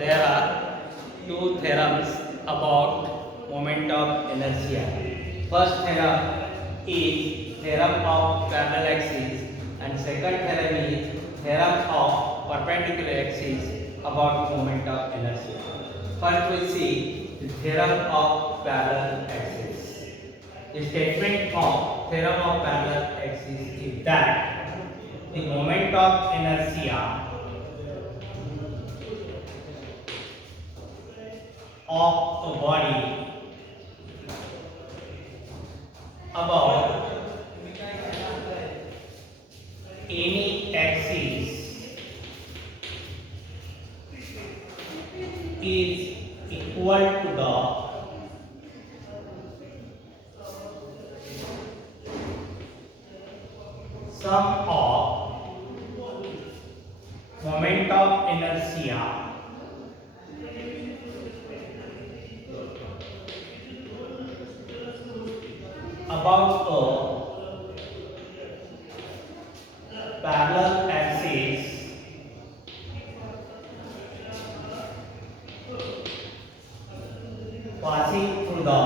there are two theorems about moment of inertia. First theorem is theorem of parallel axis and second theorem is theorem of perpendicular axis about moment of inertia. First we see the theorem of parallel axis. The statement of theorem of parallel axis is that the moment of inertia of a body about any axis is equal to the sum of moment of inertia about a parallel axis passing through the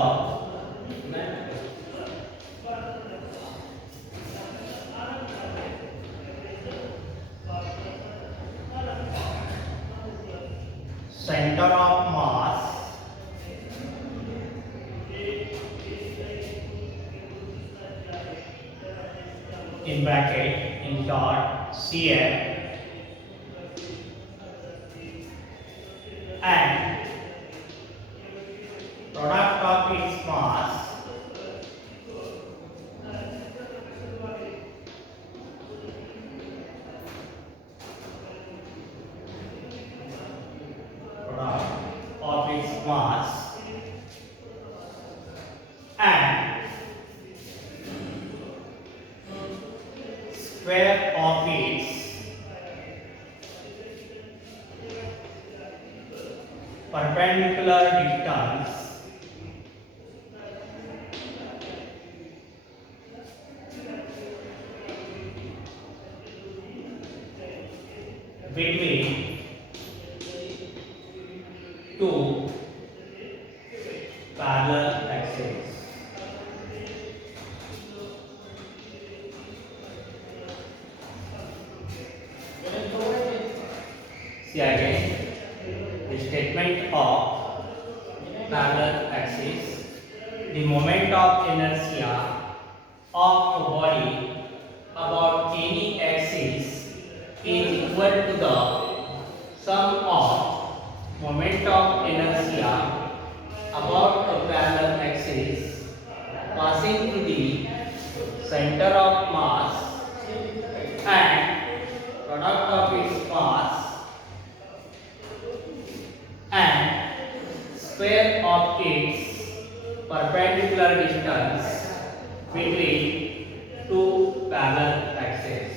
center of mass in bracket in short CF and product of its mass product of its mass and square of its perpendicular distance between two parallel axes. See again the statement of parallel axis. The moment of inertia of a body about any axis is equal to the sum of moment of inertia about a parallel axis passing through the center of mass and product of its mass and square of its perpendicular distance between two parallel axes.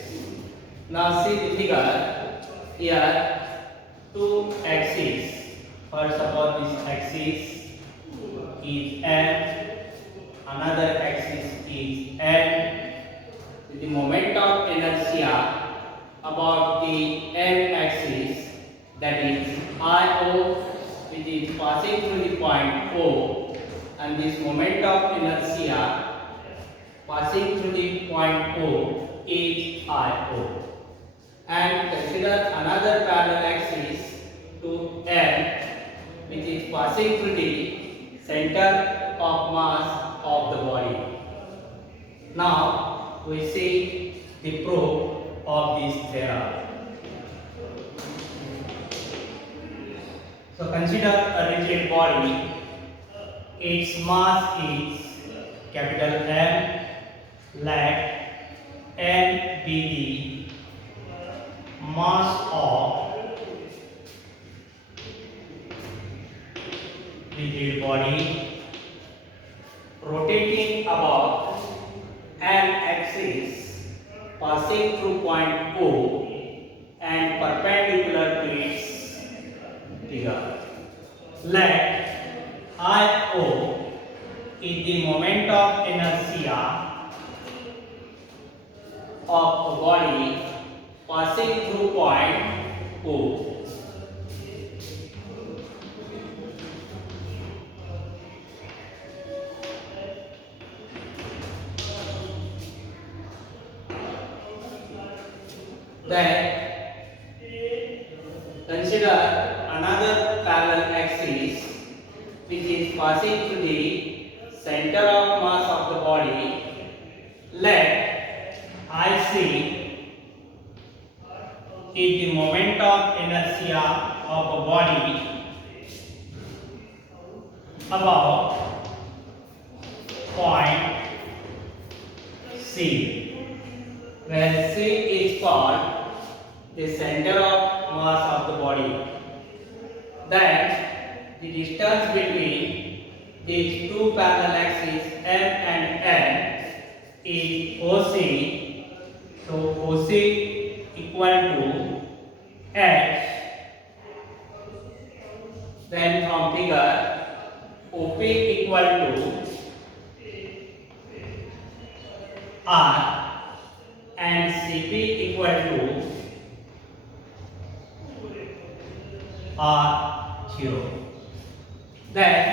Now see the figure. Here two axes. First suppose this axis is N, another axis is N. The moment of inertia about the N axis, that is IO, which is passing through the point O, and this moment of inertia passing through the point O is IO. And consider another parallel axis to N, which is passing through the center of mass of the body. Now we see the proof of this theorem. So consider a rigid body. Its mass is capital M. Let M be the mass of rigid body rotating about an axis passing through point O and perpendicular to its figure. Let IO is the moment of inertia of a body passing through point O. Then consider another parallel axis which is passing through the center of mass of the body. Let IC is the moment of inertia of a body about point C, where C is called the center of mass of the body. Then the distance between these two parallel axes M and N is OC. So OC equal to H. Then from figure, OP equal to R and CP equal to R0. Then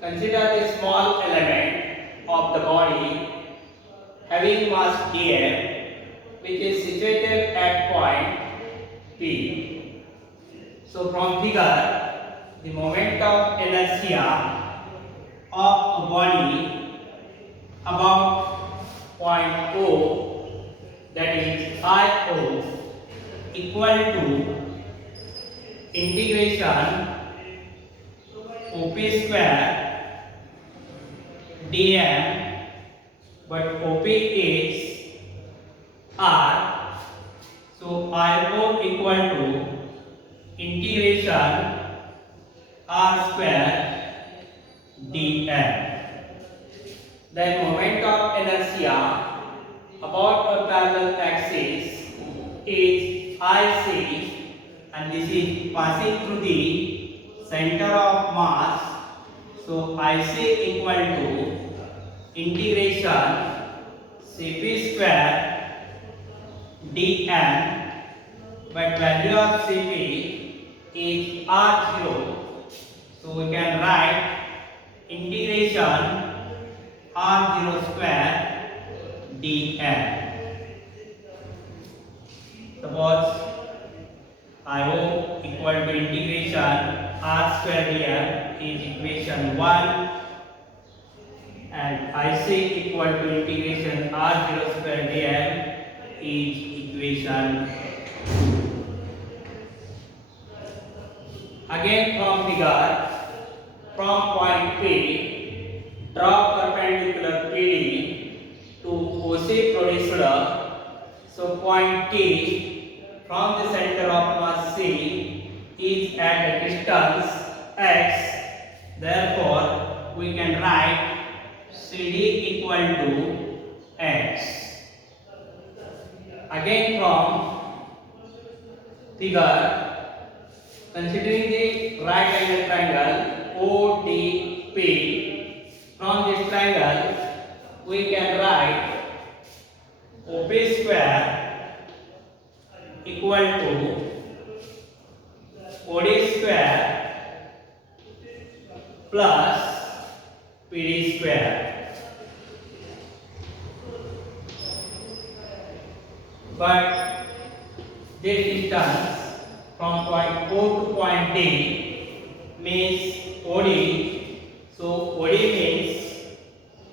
consider the small element of the body having mass dm, which is situated at point P. So from figure, the moment of inertia of a body about point O, that is IO, equal to integration OP square dm, but OP is R, so IO equal to integration R square dm. Then moment of inertia about a parallel axis is IC, and this is passing through the center of mass. So IC equal to integration Cp square dm, but value of Cp is R0. So we can write integration R0 square dm. Suppose IO equal to integration R square dm is equation 1, and IC equal to integration R0 square dm is equation 2. Again from figure, from point P, draw perpendicular PD to OC producer. So point T from the center of mass C is at a distance x. Therefore, we can write CD equal to x. Again from figure, considering the right angle triangle ODP, from this triangle we can write OP square equal to OD square plus PD square. But this distance from point O to point D means OD. So OD means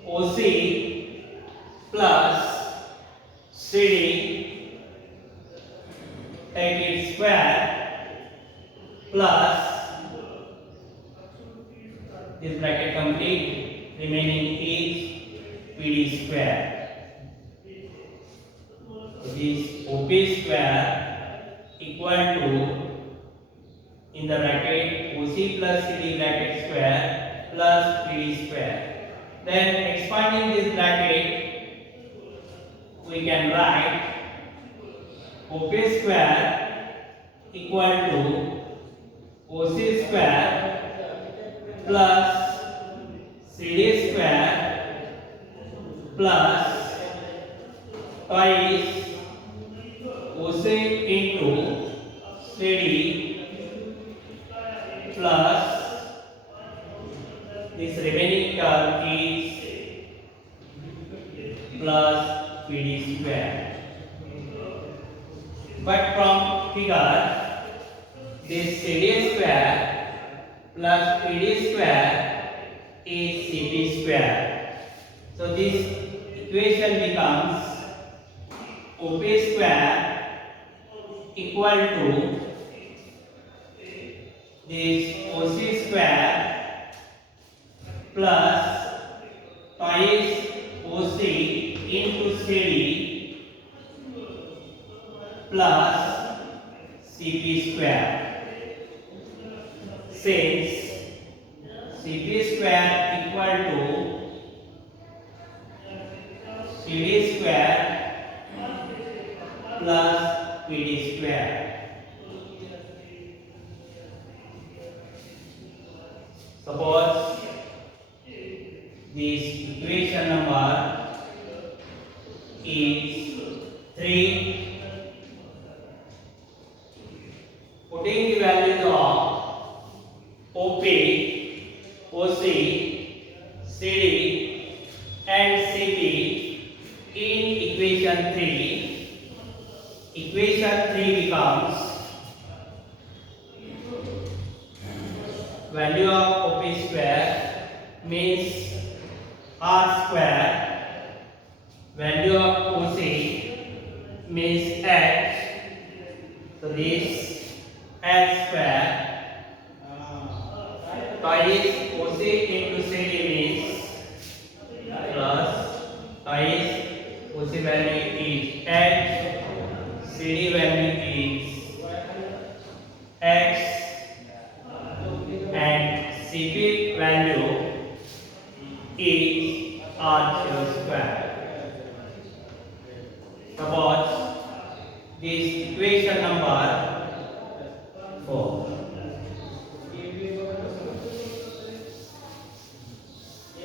OC plus CD, take its square, plus this bracket complete, remaining is PD square. This OP square equal to, in the bracket, OC plus CD bracket square plus PD square. Then expanding this bracket, we can write OP square equal to OC square plus CD square plus twice OC into CD plus this remaining term is plus PD square. But from figure, this CD square plus PD square is CP square. So this equation becomes OP square equal to this OC square plus twice OC into CD plus CP square. Since CP square equal to CD square plus PD square. Suppose this equation number is 3. Putting the values of OP, OC, CD and CP in equation 3, equation 3 becomes value of OP square means R square, value of OC means H, so this H square twice OC into CD means plus twice OC value is H, CD value is X and CP value is R0 square. Suppose this equation number 4.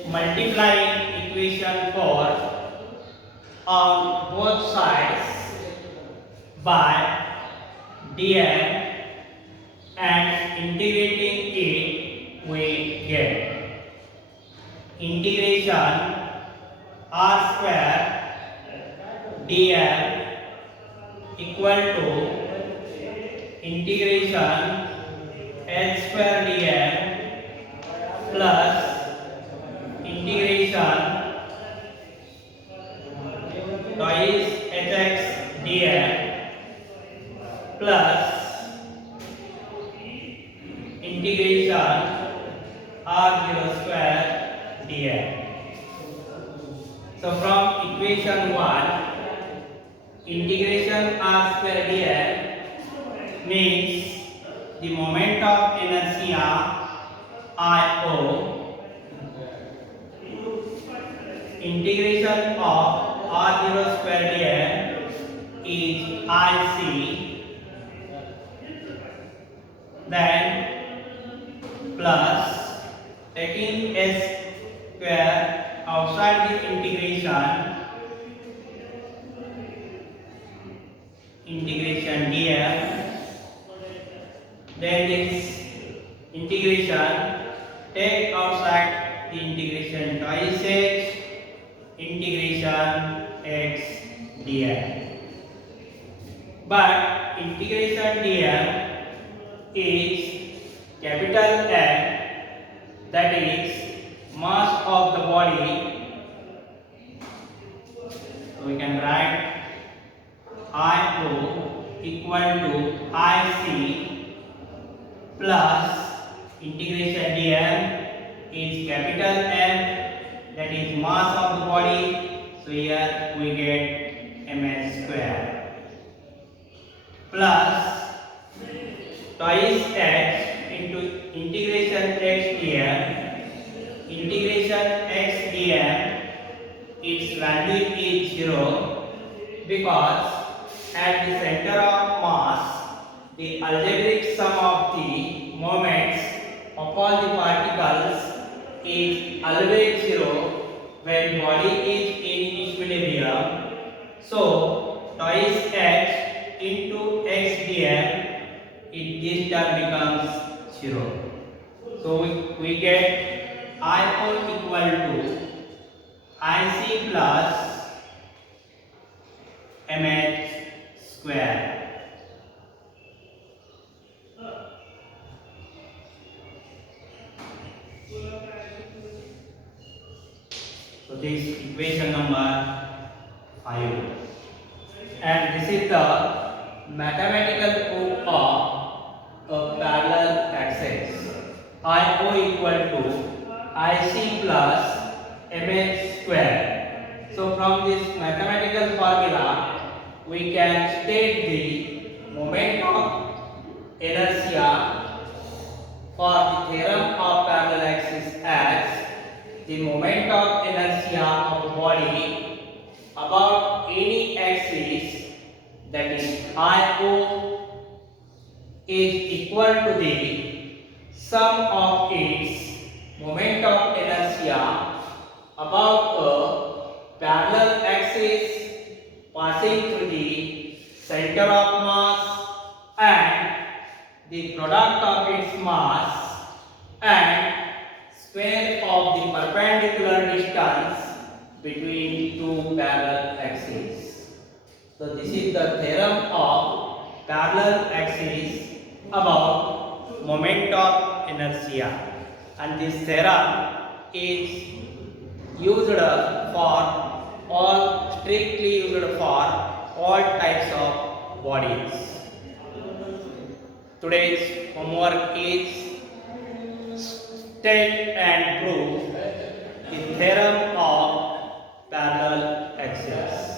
Multiplying equation 4 on both sides by dm and integrating it, we get integration r square dm equal to integration h square dm plus integration twice hx dm plus integration r0 square dm. So from equation 1, integration r square dm means the moment of inertia IO, integration of r0 square dm is IC, then plus taking s square outside the integration dm, then this integration take outside the integration twice h integration x dm. But integration dm is capital M, that is mass of the body. So we can write IO equal to IC plus integration dm is capital M, that is mass of the body. So here we get ms square plus twice h into integration x dm. Integration x dm, its value is 0 because at the center of mass the algebraic sum of the moments of all the particles is always 0 when body is in equilibrium. So twice h into x dm, this term becomes 0. So we get IO equal to IC plus mh square. So this is equation number 5. And this is the mathematical proof of a parallel axis. IO equal to IC plus MX square. So from this mathematical formula, we can state the moment of inertia for the theorem of parallel axis as the moment of inertia of a body about any axis, that is IO, is equal to the sum of its moment of inertia about a parallel axis passing through the center of mass and the product of its mass and square of the perpendicular distance between two parallel axes. So this is the theorem of parallel axis about moment of inertia, and this theorem is used for all strictly used for all types of bodies. Today's homework is state and prove the theorem of parallel axis.